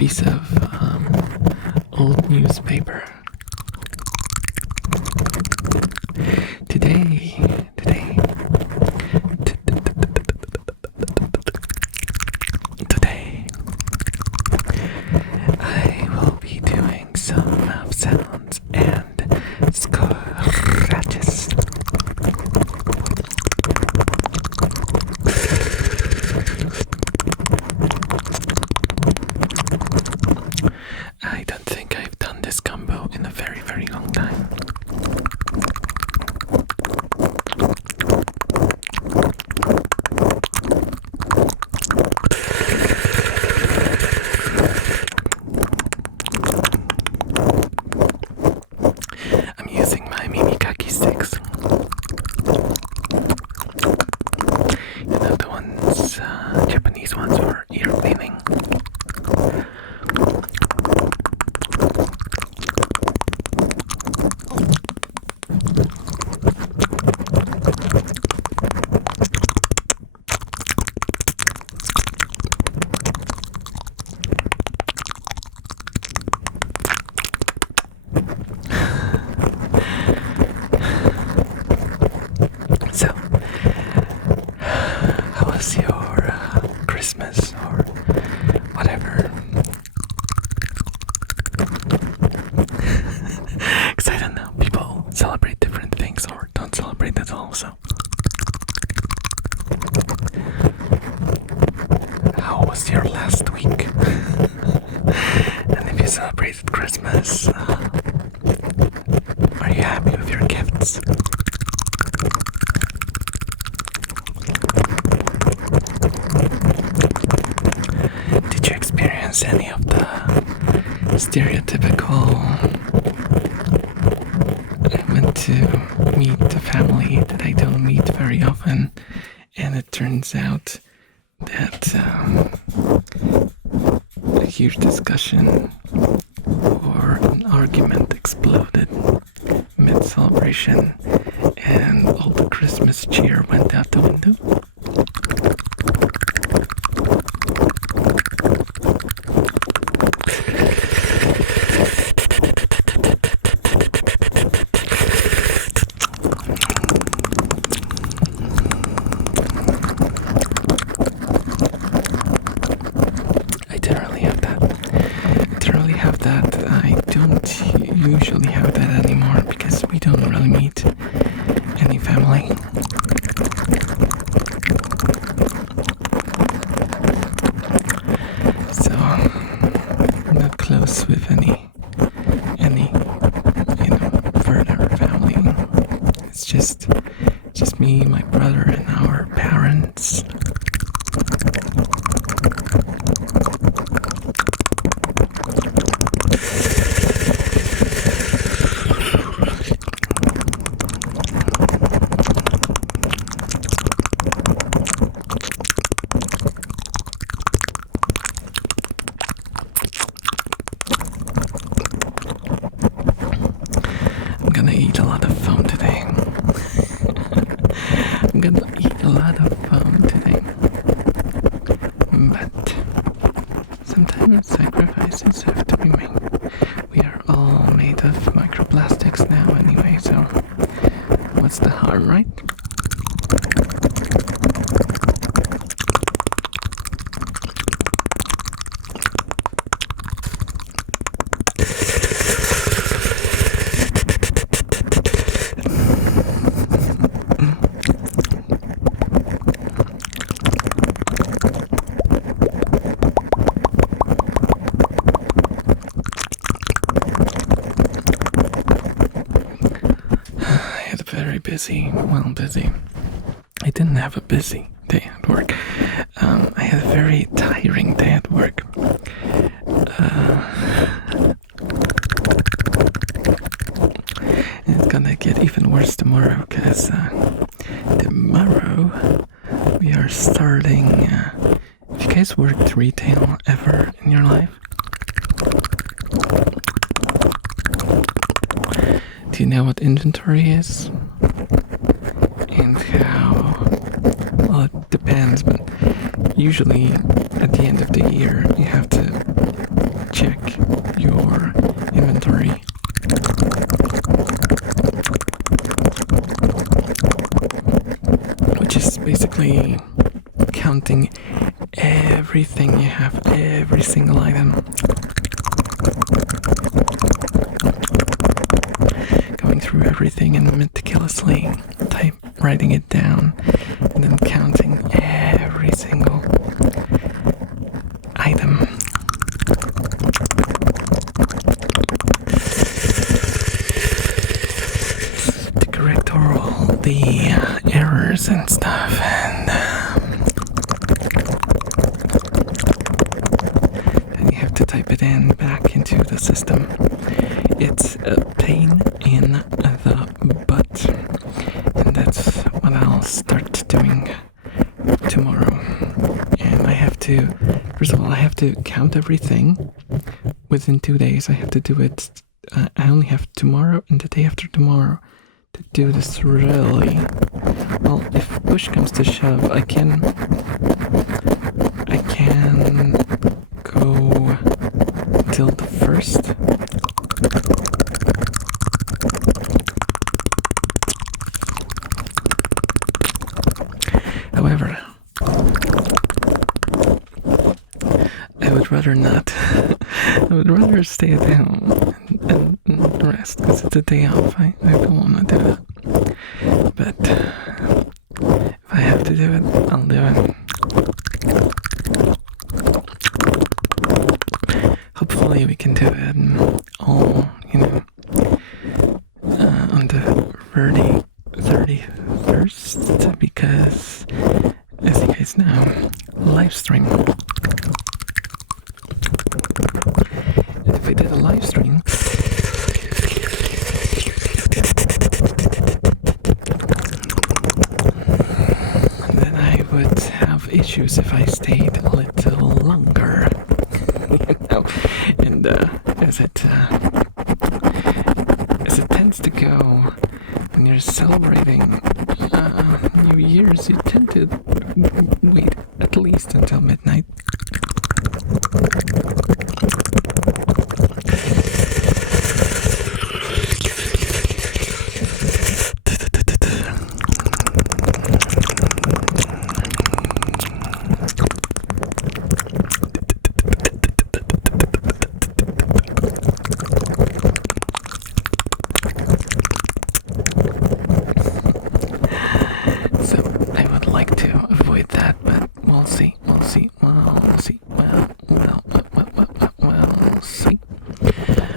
piece of old newspaper. Today, I will be doing some mouth sounds and scratches. I don't think I've done this combo in a very, very long time. I'm using my mimikaki sticks. You know, the ones, Japanese ones for ear cleaning. So, how was your Christmas or whatever? Because I don't know, people celebrate different things or don't celebrate at all, so. How was your last week? And if you celebrated Christmas, are you happy with your gifts? Did you experience any of the stereotypical I went to meet a family that I don't meet very often, and it turns out that a huge discussion or an argument exploded mid-celebration and all the Christmas cheer went out the window? I don't usually have that anymore because we don't really meet any family. So I'm not close with any further family. It's just me, my brother, and our parents. I'm gonna eat a lot of foam today. But sometimes sacrifices have to be made. We are all made of microplastics now anyway, so what's the harm, right? Busy. I didn't have a busy day at work. I had a very tiring day at work. It's gonna get even worse tomorrow because tomorrow we are starting. Have you guys worked retail ever in your life? Do you know what inventory is? And how, well, it depends, but usually at the end of the year you have to counting everything you have, every single item. Going through everything and meticulously writing it down, and then counting every single item. To correct all the errors and stuff, and then you have to type it in back into the system. It's a pain in the butt, and that's what I'll start doing tomorrow. And I have to, first of all, I have to count everything within 2 days. I have to do it. I only have tomorrow and the day after tomorrow to do this really. Well, if push comes to shove, I can go till the 1st. However, I would rather not. I would rather stay at home and rest because it's a day off. I don't want to do that. But if I have to do it, I'll do it. Hopefully we can do it all, on the 31st, because, as you guys know, live stream. And if I did a live stream, then I would have issues if I stayed a little longer. And as it tends to go when you're celebrating New Year's, you tend to wait at least until midnight.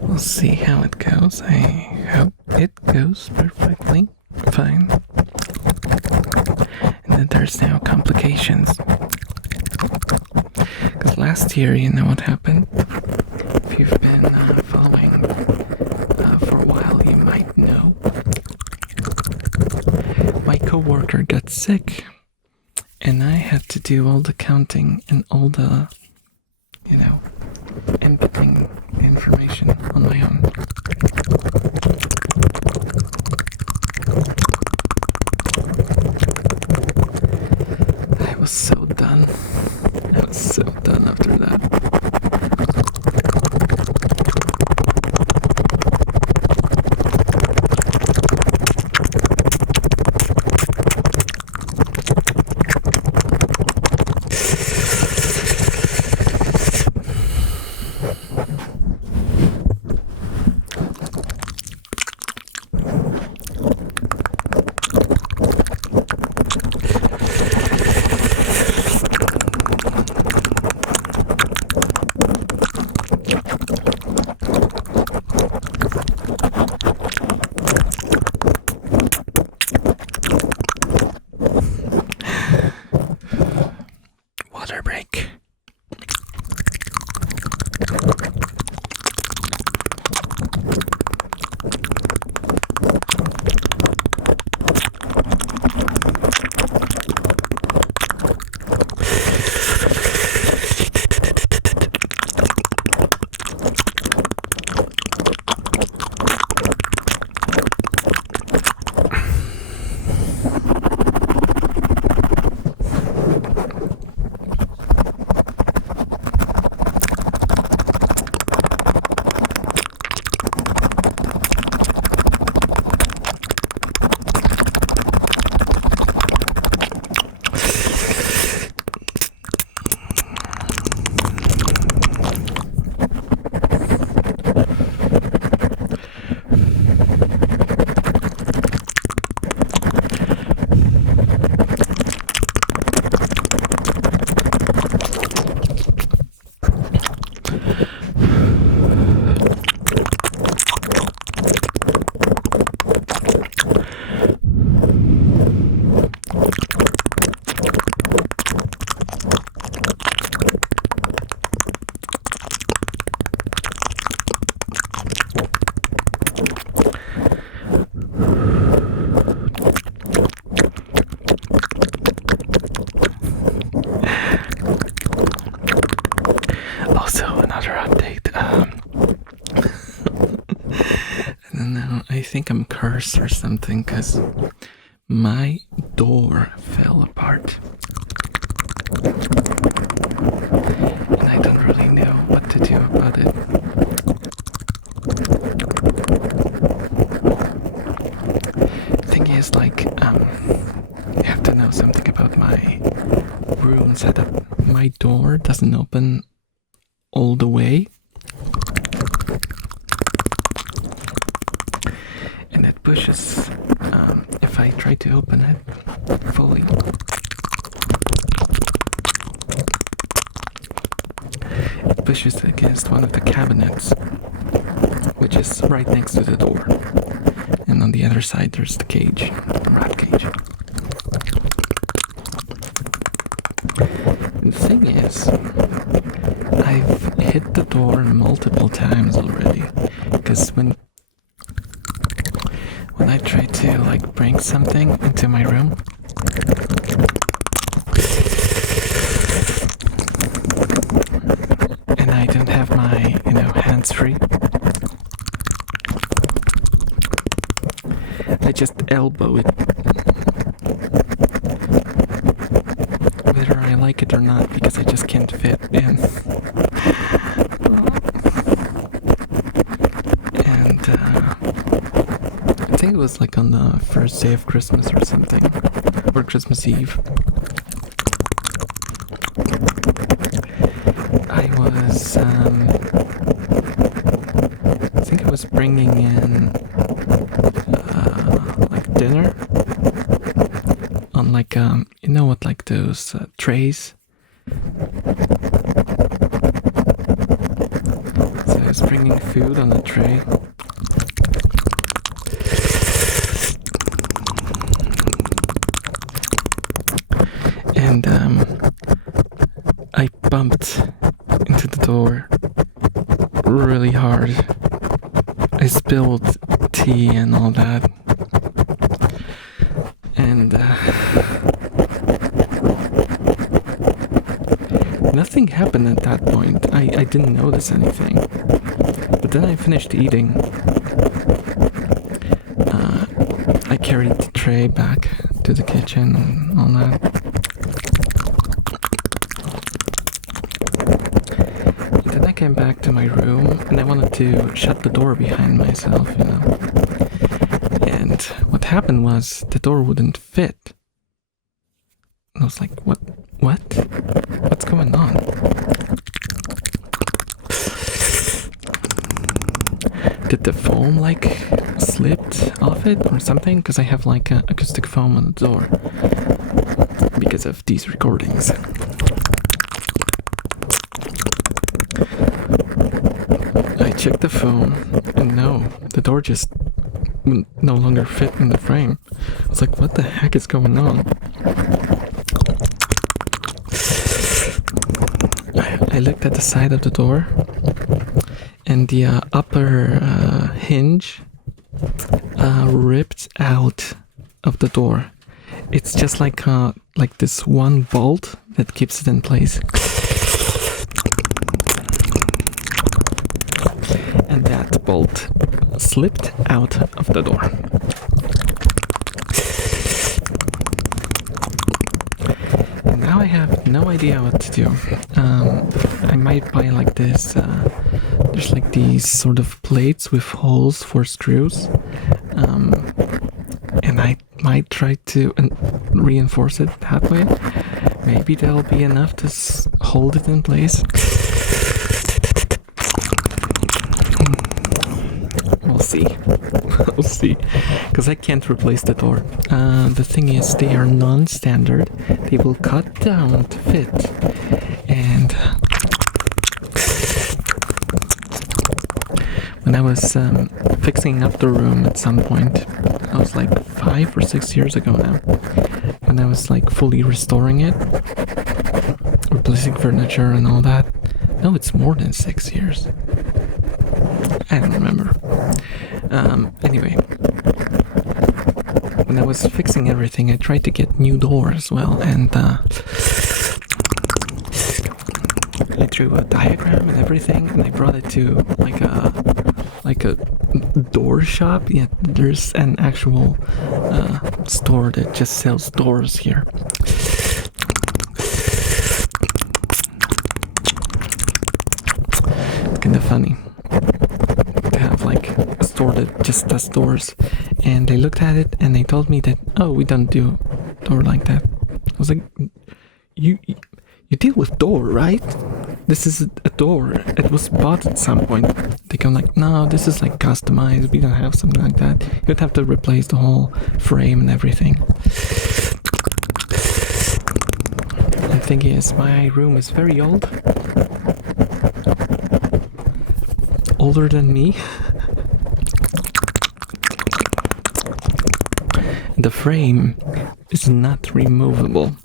We'll see how it goes. I hope it goes perfectly fine. And that there's no complications. Because last year, you know what happened? If you've been following for a while, you might know. My coworker got sick. And I had to do all the counting and all the, inputting the information on my own. I was so done. I was so done after that. curse or something, because my door fell apart. And I don't really know what to do about it. Thing is, like, you have to know something about my room setup. My door doesn't open all the way. And it pushes, if I try to open it fully, it pushes against one of the cabinets, which is right next to the door. And on the other side there's the cage, the rat cage. And the thing is, I've hit the door multiple times already, because when I try to like bring something into my room, and I don't have my, hands free, I just elbow it, whether I like it or not, because I just can't fit in. And I think it was like on the first day of Christmas or something, or Christmas Eve. I think I was bringing in like dinner on like what, like those trays. So I was bringing food on a tray. And I bumped into the door really hard. I spilled tea and all that. And nothing happened at that point. I didn't notice anything. But then I finished eating. I carried the tray back to the kitchen and all that. And then I came back to my room and I wanted to shut the door behind myself, And what happened was the door wouldn't fit. And I was like, what? What's going on? Did the foam like slipped off it or something? Because I have like acoustic foam on the door because of these recordings. I checked the foam and no, the door just no longer fit in the frame. I was like, what the heck is going on? I looked at the side of the door, and the upper hinge ripped out of the door. It's just like this one bolt that keeps it in place. And that bolt slipped out of the door. And now I have no idea what to do. I might buy like this. There's like these sort of plates with holes for screws. And I might try to reinforce it that way. Maybe that'll be enough to hold it in place. We'll see. We'll see. Because I can't replace the door. The thing is, they are non-standard. They will cut down to fit. And when I was fixing up the room at some point, I was like 5 or 6 years ago now, when I was like fully restoring it, replacing furniture and all that. No, it's more than 6 years. I don't remember. Anyway, when I was fixing everything, I tried to get new doors as well, and I drew a diagram and everything, and I brought it to like a door shop. Yeah, there's an actual store that just sells doors here. It's kind of funny to have like a store that just does doors. And they looked at it and they told me that, oh, we don't do door like that. I was like, you deal with door, right? This is a door. It was bought at some point. They come like, no, this is like customized. We don't have something like that. You'd have to replace the whole frame and everything. The thing is, my room is very old. Older than me. The frame is not removable.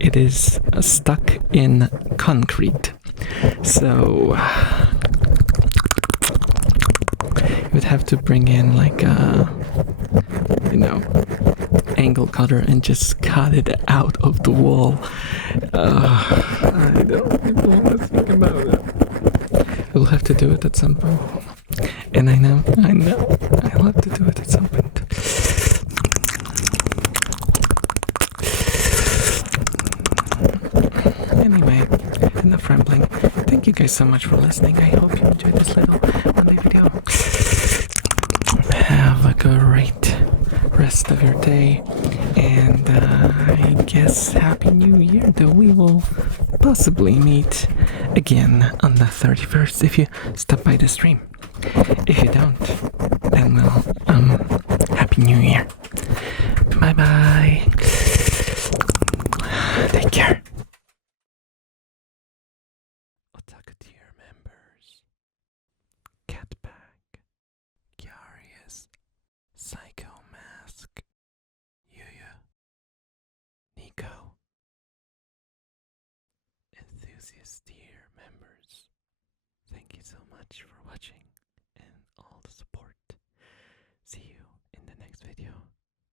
It is stuck in concrete. So you would have to bring in like a, angle cutter and just cut it out of the wall. I don't even want to think about it. We'll have to do it at some point. And I know, I'll have to do it at some point. Anyway, enough rambling. Thank you guys so much for listening. I hope you enjoyed this little one-day video. Have a great rest of your day. And I guess Happy New Year, though we will possibly meet again on the 31st if you stop by the stream. If you don't, then well, Happy New Year. Bye bye. Take care. Otakuteer members. Catpack. Curious. Psycho Mask. Yuya. Nico. Enthusiast tier members. Thank you so much for watching and all the support.